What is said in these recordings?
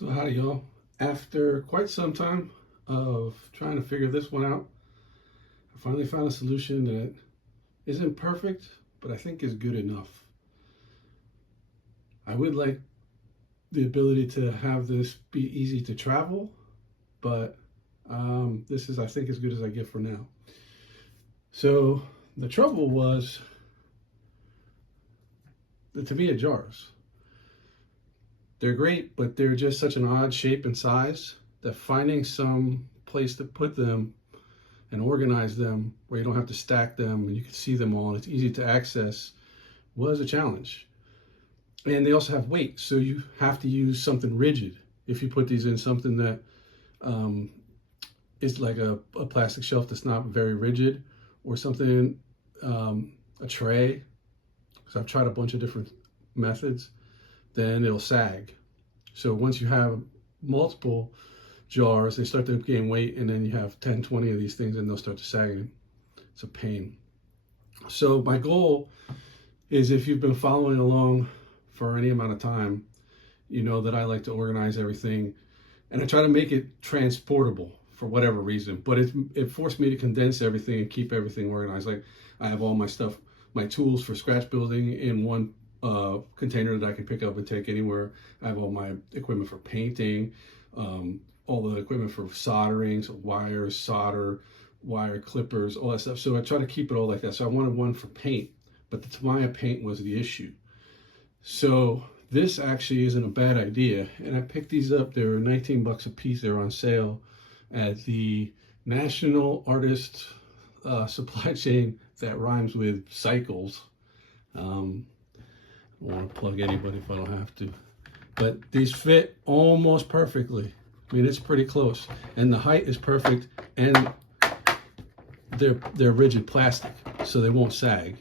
So howdy y'all. After quite some time of trying to figure this one out, I finally found a solution that isn't perfect, but I think is good enough. I would like the ability to have this be easy to travel, but this is, I think, as good as I get for now. So the trouble was the Tamiya jars. They're great, but they're just such an odd shape and size that finding some place to put them and organize them where you don't have to stack them and you can see them all and it's easy to access was a challenge. And they also have weight, so you have to use something rigid if you put these in something that is like a plastic shelf that's not very rigid, or something, a tray, because I've tried a bunch of different methods, then it'll sag. So once you have multiple jars, they start to gain weight, and then you have 10, 20 of these things and they'll start to sag. It's a pain. So my goal is, if you've been following along for any amount of time, you know that I like to organize everything and I try to make it transportable for whatever reason, but it forced me to condense everything and keep everything organized. Like, I have all my stuff, my tools for scratch building in one container that I can pick up and take anywhere. I have all my equipment for painting, all the equipment for soldering, so wires, solder, wire clippers, all that stuff. So I try to keep it all like that. So I wanted one for paint, but the Tamiya paint was the issue. So this actually isn't a bad idea. And I picked these up. They were 19 bucks a piece. They were on sale at the National Artist Supply Chain that rhymes with Cycles. I don't want to plug anybody if I don't have to, but these fit almost perfectly. I mean, it's pretty close, and the height is perfect, and they're rigid plastic, so they won't sag.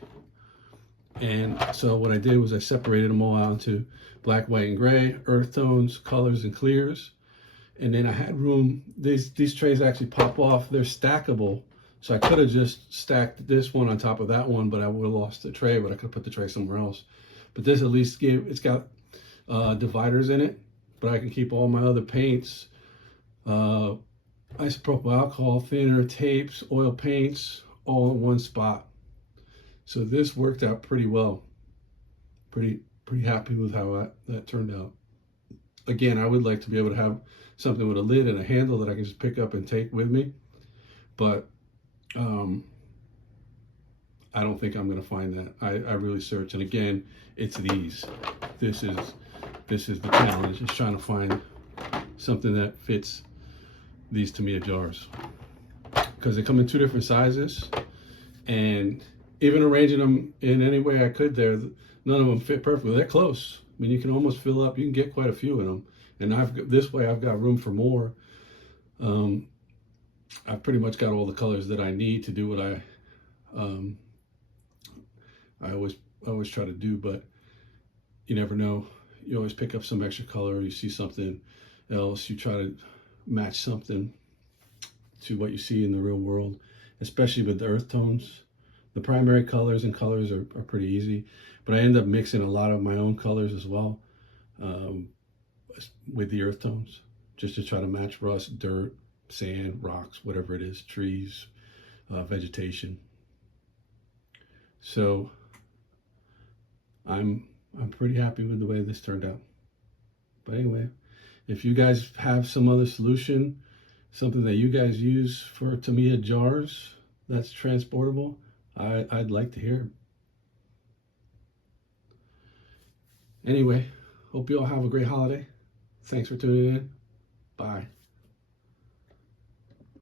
And so what I did was I separated them all out into black, white, and gray, earth tones, colors, and clears. And then I had room. These trays actually pop off. They're stackable. So I could have just stacked this one on top of that one, but I would have lost the tray, but I could have put the tray somewhere else. But this at least it's got dividers in it, but I can keep all my other paints, isopropyl alcohol, thinner, tapes, oil paints, all in one spot. So this worked out pretty well. Pretty happy with how that turned out. Again, I would like to be able to have something with a lid and a handle that I can just pick up and take with me, but I don't think I'm going to find that. I really searched, and again, it's these. This is the challenge, is trying to find something that fits these Tamiya jars, because they come in two different sizes, and even arranging them in any way I could there, none of them fit perfectly. They're close. I mean, you can almost fill up. You can get quite a few of them, and this way I've got room for more. I've pretty much got all the colors that I need to do what I always try to do, but you never know. You always pick up some extra color, you see something else, you try to match something to what you see in the real world, especially with the earth tones. The primary colors and colors are pretty easy, but I end up mixing a lot of my own colors as well with the earth tones, just to try to match rust, dirt, sand, rocks, whatever it is, trees, vegetation. So I'm pretty happy with the way this turned out. But anyway, if you guys have some other solution, something that you guys use for Tamiya jars that's transportable, I'd like to hear. Anyway, hope you all have a great holiday. Thanks for tuning in. Bye.